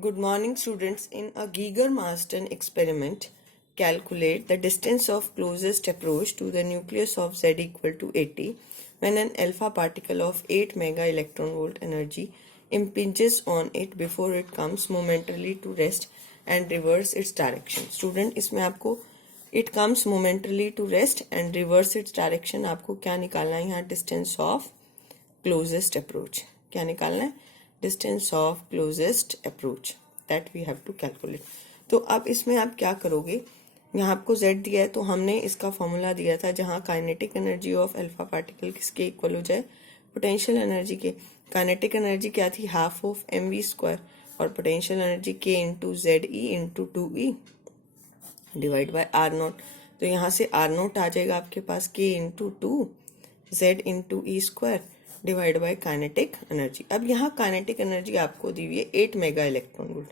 Good morning, students. In a Geiger-Marsden experiment, calculate the distance of closest approach to the nucleus of Z equal to 80 when an alpha particle of 8 mega electron volt energy impinges on it before it comes momentarily to rest and reverse its direction. Student, इसमें आपको it comes momentarily to rest and reverse its direction आपको क्या निकालना है यहाँ distance of closest approach. क्या निकालना है? Distance of closest approach that we have to calculate. तो अब इसमें आप क्या करोगे, यहाँ आपको z दिया है तो हमने इसका फॉर्मूला दिया था जहाँ kinetic energy of alpha particle किसके इक्वल हो जाए, पोटेंशियल एनर्जी के. काइनेटिक एनर्जी क्या थी, हाफ ऑफ mv² और potential energy k into Z E into 2e divide by R naught. तो यहाँ से आर नोट आ जाएगा आपके पास k into 2 Z into E square divide by kinetic energy. अब यहाँ काइनेटिक एनर्जी आपको दी हुई है 8 mega electron volt.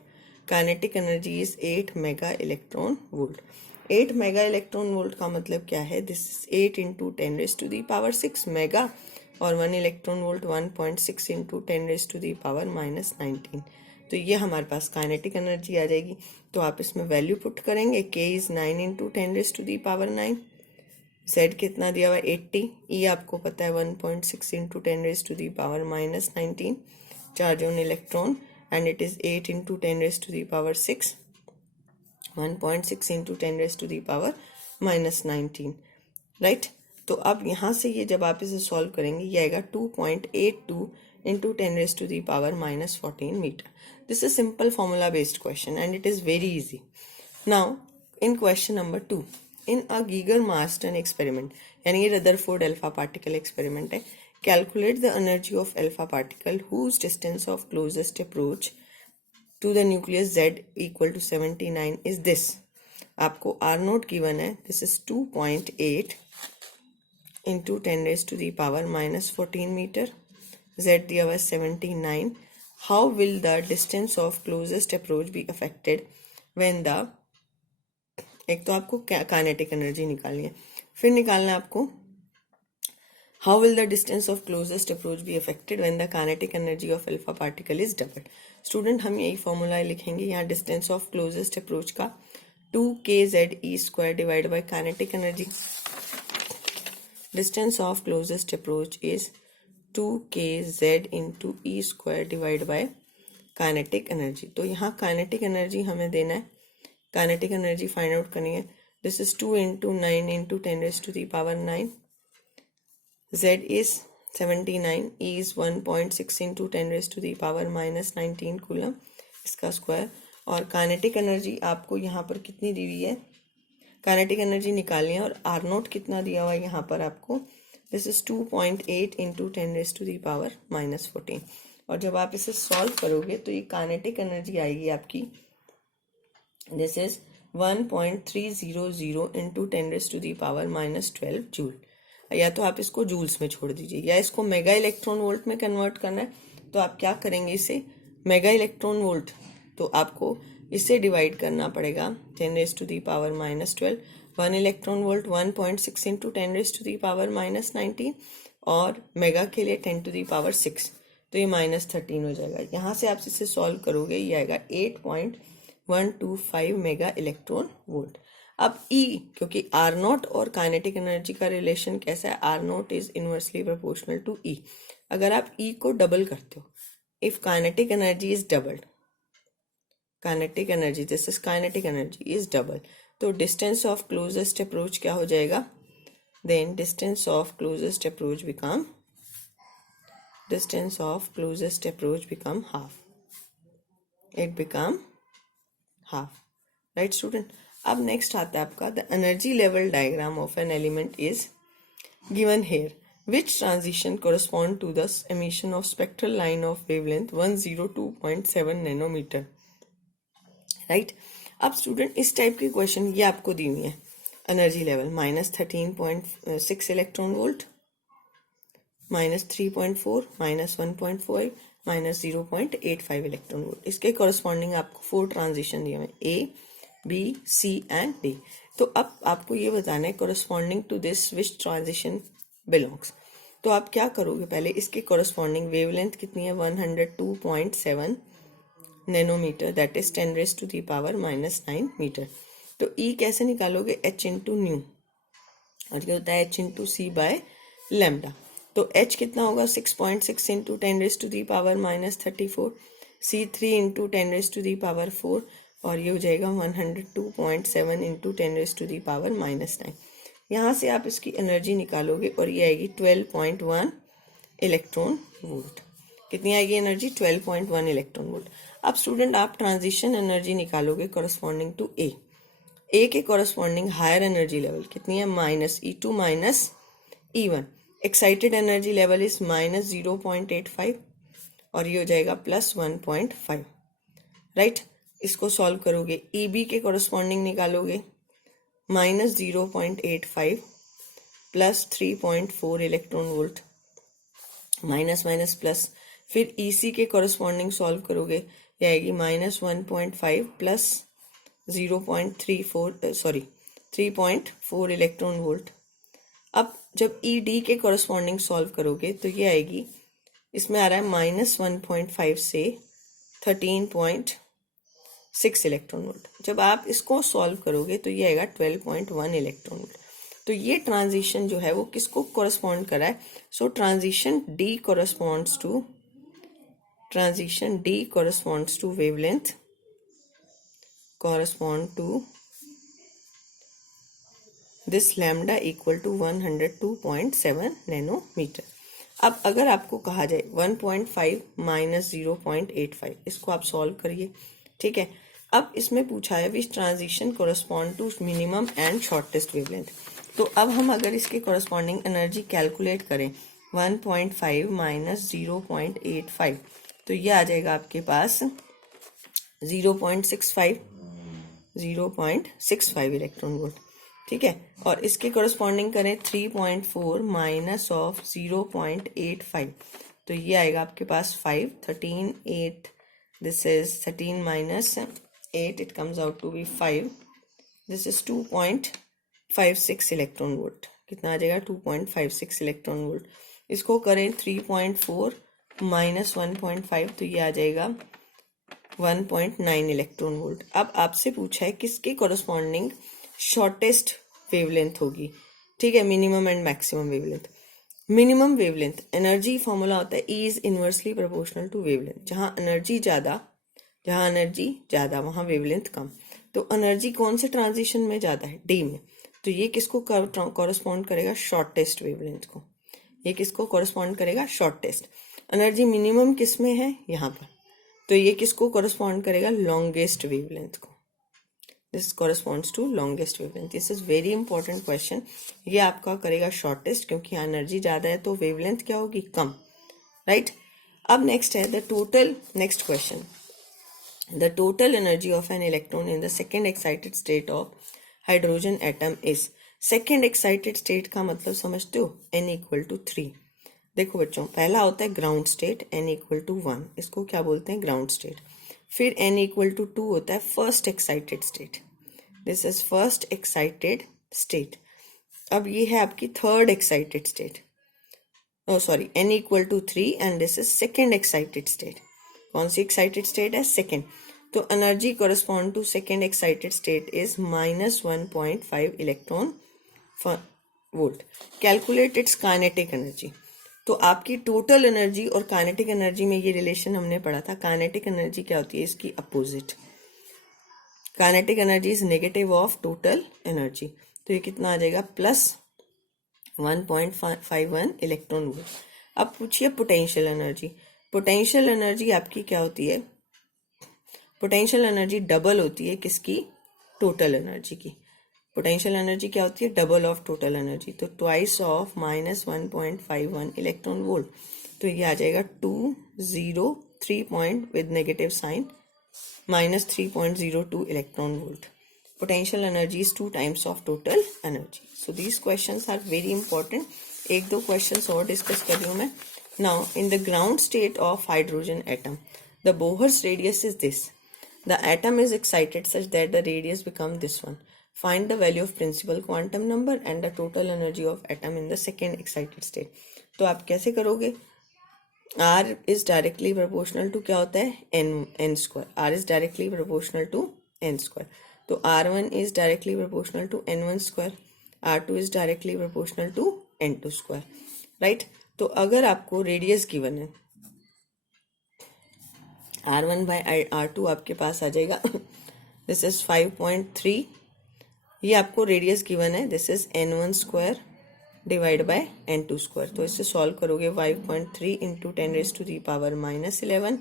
Kinetic energy is 8 mega electron volt. 8 mega electron volt का मतलब क्या है, दिस इज 8 इंटू 10⁻⁶ मेगा और 1 इलेक्ट्रॉन वोल्ट 1.6 इंटू 10⁻⁻19. तो ये हमारे पास काइनेटिक एनर्जी आ जाएगी. तो आप इसमें वैल्यू पुट करेंगे, k इज 9 इंटू 10⁻⁹. Z कितना दिया हुआ है 80, E आपको पता है 1.6 into 10⁻⁻19 charge on electron and it is 8 into 10⁻⁶ 1.6 into 10⁻⁻19 right. तो अब यहाँ से ये जब आप इसे सॉल्व करेंगे ये आएगा 2.82 into 10⁻⁻14 metre. This is simple formula based question and it is very easy. Now in question number 2, in a Geiger Marsden experiment, यानी ये रदरफोर्ड अल्फा पार्टिकल एक्सपेरिमेंट है. Calculate the energy of alpha particle whose distance of closest approach to the nucleus Z equal to 79 is this. आपको R naught given है, this is 2.8 into 10⁻⁻14 metre. Z दिया हुआ है 79. How will the distance of closest approach be affected when the, एक तो आपको kinetic energy निकालनी है, फिर निकालना है आपको how will the distance of closest approach be affected when the kinetic energy of alpha particle is double. Student, हम यही फॉर्मूला लिखेंगे यहाँ डिस्टेंस ऑफ क्लोजेस्ट अप्रोच का 2kZe² divide by kinetic energy. Distance of closest approach is 2kZ into E² divide by kinetic energy. तो यहाँ kinetic energy हमें देना है, काइनेटिक एनर्जी फाइंड आउट करनी है. This is 2 into 9 into 10⁻⁹. Z is 79, E is 1.6 into 10⁻⁻19 coulomb इसका square. और kinetic energy आपको यहाँ पर कितनी दी हुई है, काइनेटिक एनर्जी निकालनी है और आर नोट कितना दिया हुआ है यहाँ पर आपको, दिस इज 2.8 इंटू 10⁻⁻14. और जब आप इसे सॉल्व करोगे तो ये काइनेटिक एनर्जी आएगी आपकी, दिस इज 1.300 इंटू 10⁻⁻12 जूल. या तो आप इसको जूल्स में छोड़ दीजिए या इसको मेगा इलेक्ट्रॉन वोल्ट में कन्वर्ट करना है. तो आप क्या करेंगे, इसे मेगा इलेक्ट्रॉन वोल्ट, तो आपको इसे डिवाइड करना पड़ेगा 10⁻⁻12. 1 इलेक्ट्रॉन वोल्ट 1.6 इंटू 10⁻⁻19 और मेगा के लिए 10⁻6, तो ये -13 हो जाएगा. यहाँ से आप इसे सॉल्व करोगे ये आएगा 8.125 मेगा इलेक्ट्रॉन वोल्ट. अब E, क्योंकि आर नोट और काइनेटिक एनर्जी का रिलेशन कैसा है, R naught is inversely proportional to E. अगर आप E को डबल करते हो, if kinetic energy is doubled, kinetic energy, this is kinetic energy is double, तो डिस्टेंस ऑफ क्लोजेस्ट अप्रोच क्या हो जाएगा, then distance of closest approach become half. It become half, right student. अब next आता है आपका the energy level diagram of an element is given here. Which transition correspond to the emission of spectral line of wavelength 102.7 nanometre, right. अब student इस type के question ये आपको दी हुई है. Energy level -13.6 electron volt, -3.4, -1.4, -0.85 electron volt. इसके corresponding आपको 4 ट्रांजिशन दिए हुए, A, B, C and D. तो अब आपको ये बताना है corresponding to this which transition belongs. तो आप क्या करोगे, पहले इसके कॉरस्पॉन्डिंग वेवलेंथ कितनी है 102.7 नैनोमीटर, दैट इज 10⁻⁻⁹ मीटर। तो ई कैसे निकालोगे, h इंटू न्यू, और क्या होता है h into C by lambda. तो h कितना होगा 6.6 इंटू 10⁻⁻34, c 3 इंटू 10⁻⁴, और ये हो जाएगा 102.7 इंटू 10⁻⁻⁹। यहाँ से आप इसकी एनर्जी निकालोगे और ये आएगी 12.1 इलेक्ट्रॉन वोल्ट। कितनी आएगी एनर्जी, 12.1 इलेक्ट्रॉन वोल्ट। अब स्टूडेंट आप ट्रांजिशन एनर्जी निकालोगे कॉरस्पॉन्डिंग टू ए के कॉरस्पॉन्डिंग हायर एनर्जी लेवल कितनी है, -E2 minus E1। Excited energy level is -0.85 और ये हो जाएगा +1.5, राइट। इसको सॉल्व करोगे, EB के कॉरस्पॉन्डिंग निकालोगे, -0.85 plus 3.4 electron volt, minus minus plus. फिर EC के कॉरस्पॉन्डिंग सॉल्व करोगे, ये आएगी -1.5 प्लस 3.4 इलेक्ट्रॉन वोल्ट। अब जब ED के कॉरस्पॉन्डिंग सॉल्व करोगे तो ये आएगी, इसमें आ रहा है -1.5 से 13.6 इलेक्ट्रॉन वोल्ट। जब आप इसको सॉल्व करोगे तो ये आएगा 12.1 इलेक्ट्रॉन वोल्ट। तो ये ट्रांजिशन जो है वो किसको कॉरस्पॉन्ड करा है, सो transition D corresponds to wavelength correspond to this lambda equal to 102.7 nanometre. अब अगर आपको कहा जाए 1.5 माइनस 0.85, इसको आप सॉल्व करिए, ठीक है। अब इसमें पूछा है which transition correspond to minimum and shortest wavelength. तो अब हम अगर इसके corresponding एनर्जी कैलकुलेट करें 1.5 माइनस 0.85, तो ये आ जाएगा आपके पास 0.65 इलेक्ट्रॉन वोल्ट, ठीक है। और इसके कॉरस्पॉन्डिंग करें 3.4 माइनस ऑफ 0.85, तो ये आएगा आपके पास 5, 13, 8, this is 13 minus 8, it comes out to be 5, this is 2.56 electron volt. कितना आ जाएगा 2.56 इलेक्ट्रॉन वोल्ट। इसको करें 3.4 माइनस 1.5, तो ये आ जाएगा 1.9 इलेक्ट्रॉन वोल्ट। अब आपसे पूछा है किसके कॉरस्पॉन्डिंग शॉर्टेस्ट वेवलेंथ होगी, ठीक है, minimum and maximum wavelength. Minimum wavelength energy formula होता है E is inversely proportional to wavelength. जहां एनर्जी ज्यादा वहां वेवलेंथ कम। तो एनर्जी कौन से ट्रांजिशन में ज्यादा है, D में, तो ये किसको कॉरस्पॉन्ड करेगा, शॉर्टेस्ट वेवलेंथ को। ये किसको कॉरस्पॉन्ड करेगा, शॉर्टेस्ट। एनर्जी मिनिमम किस में है, यहाँ पर, तो ये किसको कॉरस्पॉन्ड करेगा, लॉन्गेस्ट वेवलेंथ को। This corresponds to longest wavelength. This is very important question. ये आपका करेगा शॉर्टेस्ट, क्योंकि एनर्जी ज्यादा है तो वेवलेंथ क्या होगी, कम, राइट। अब नेक्स्ट है next question, the total energy of an electron in the second excited state of hydrogen atom is. Second excited state का मतलब समझते हो, n इक्वल टू 3। देखो बच्चों, पहला होता है ground state, n equal to 1, इसको क्या बोलते हैं, ग्राउंड स्टेट। फिर n इक्वल टू 2 होता है first excited state, this is first excited state. अब ये है आपकी third excited state, n equal to 3 and this is second excited state. कौन सी एक्साइटेड स्टेट है, सेकेंड। तो energy correspond to second excited state is -1.5 electron volt. Calculate its kinetic energy. तो आपकी टोटल एनर्जी और काइनेटिक एनर्जी में ये relation हमने पढ़ा था। काइनेटिक एनर्जी क्या होती है, इसकी opposite. Kinetic energy is negative of total energy. तो ये कितना आ जाएगा, +1.51 इलेक्ट्रॉन वोल्ट। अब पूछिए पोटेंशियल एनर्जी। पोटेंशियल एनर्जी आपकी क्या होती है, पोटेंशियल एनर्जी डबल होती है किसकी, टोटल एनर्जी की। पोटेंशियल एनर्जी क्या होती है, डबल ऑफ टोटल एनर्जी। तो ट्वाइस ऑफ -1.51 इलेक्ट्रॉन वोल्ट, तो ये आ जाएगा 203 point with negative sign -3.02 electron volt. Potential energy is 2 times of total energy. So these questions are very important. एक दो क्वेश्चंस और डिस्कस कर रही हूँ मैं। Now in the ground state of hydrogen atom the Bohr's radius is this, the atom is excited such that the radius become this one. Find the value of principal quantum number and the total energy of atom in the second excited state. तो आप कैसे करोगे, R is directly proportional to क्या होता है n square. R is directly proportional to n square. तो R1 is directly proportional to n1 square. R2 is directly proportional to n2 square. Right? तो अगर आपको रेडियस गिवन है R1 by R2 आपके पास आ जाएगा दिस इज 5.3. ये आपको radius given है, this is n1 square divide by n2 square. तो इससे सॉल्व करोगे 5.3 इंटू 10⁻⁻11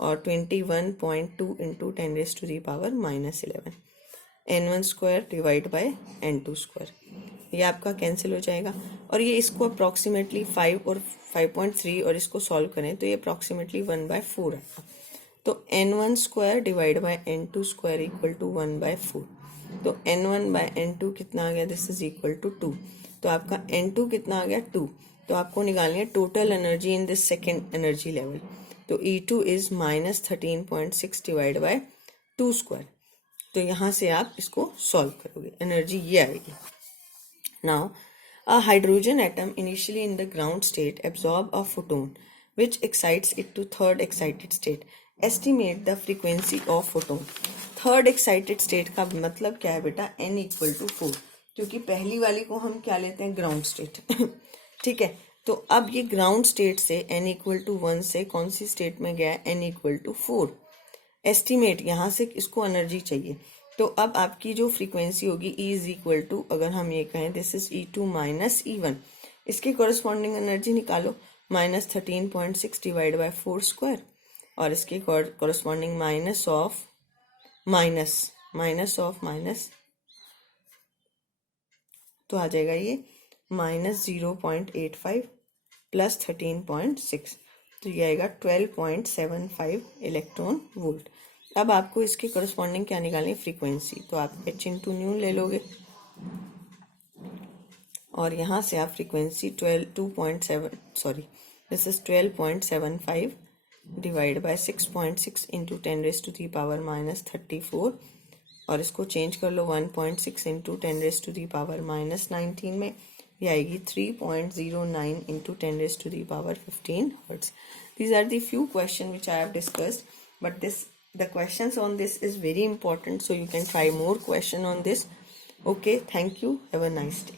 और 21.2 into 10⁻⁻11 n1 square divide by n2 square. ये आपका कैंसिल हो जाएगा और ये इसको अप्रॉक्सीमेटली 5 और 5.3 और इसको सॉल्व करें तो ये अप्रॉक्सीमेटली 1/4 आएगा. तो n1 square divide by n2 square equal to 1/4. तो n1 बाय n2 कितना आ गया, दिस इज इक्वल टू 2. तो आपका n2 कितना आ गया 2. तो आपको निकालनी है total energy in this second energy level. तो E2 is -13.6 divide by 2 square. तो यहाँ से आप इसको सॉल्व करोगे, एनर्जी ये आएगी. Now a hydrogen atom initially in the ground state absorb a photon which excites it to third excited state. Estimate the frequency of photon. Third excited state का मतलब क्या है बेटा, n इक्वल टू 4, क्योंकि पहली वाली को हम क्या लेते हैं ग्राउंड स्टेट. ठीक है, तो अब ये ग्राउंड स्टेट से n इक्वल टू 1 से कौन सी स्टेट में गया है, n इक्वल टू 4. एस्टिमेट यहाँ से इसको एनर्जी चाहिए. तो अब आपकी जो फ्रीक्वेंसी होगी E इज इक्वल टू, अगर हम ये कहें this is E2 minus E1, इसके कॉरस्पॉन्डिंग एनर्जी निकालो -13.6 डिवाइड बाय 4 स्क्वायर और इसके कॉरस्पॉन्डिंग माइनस ऑफ माइनस तो आ जाएगा ये -0.85 प्लस 13.6. तो ये आएगा 12.75 इलेक्ट्रॉन वोल्ट. अब आपको इसके करस्पॉन्डिंग क्या निकालनी है, फ्रीक्वेंसी. तो आप h इंटू न्यू ले लोगे और यहाँ से आप फ्रीक्वेंसी 12.75 डिवाइड बाय 6.6 इंटू 10⁻⁻34 और इसको चेंज कर लो 1.6 इंटू 10⁻⁻19 में. ये आएगी 3.09 into 10⁻15 hertz. These are the few questions which I have discussed, but the questions on this is very important, so you can try more question on this. Okay, thank you, have a nice day.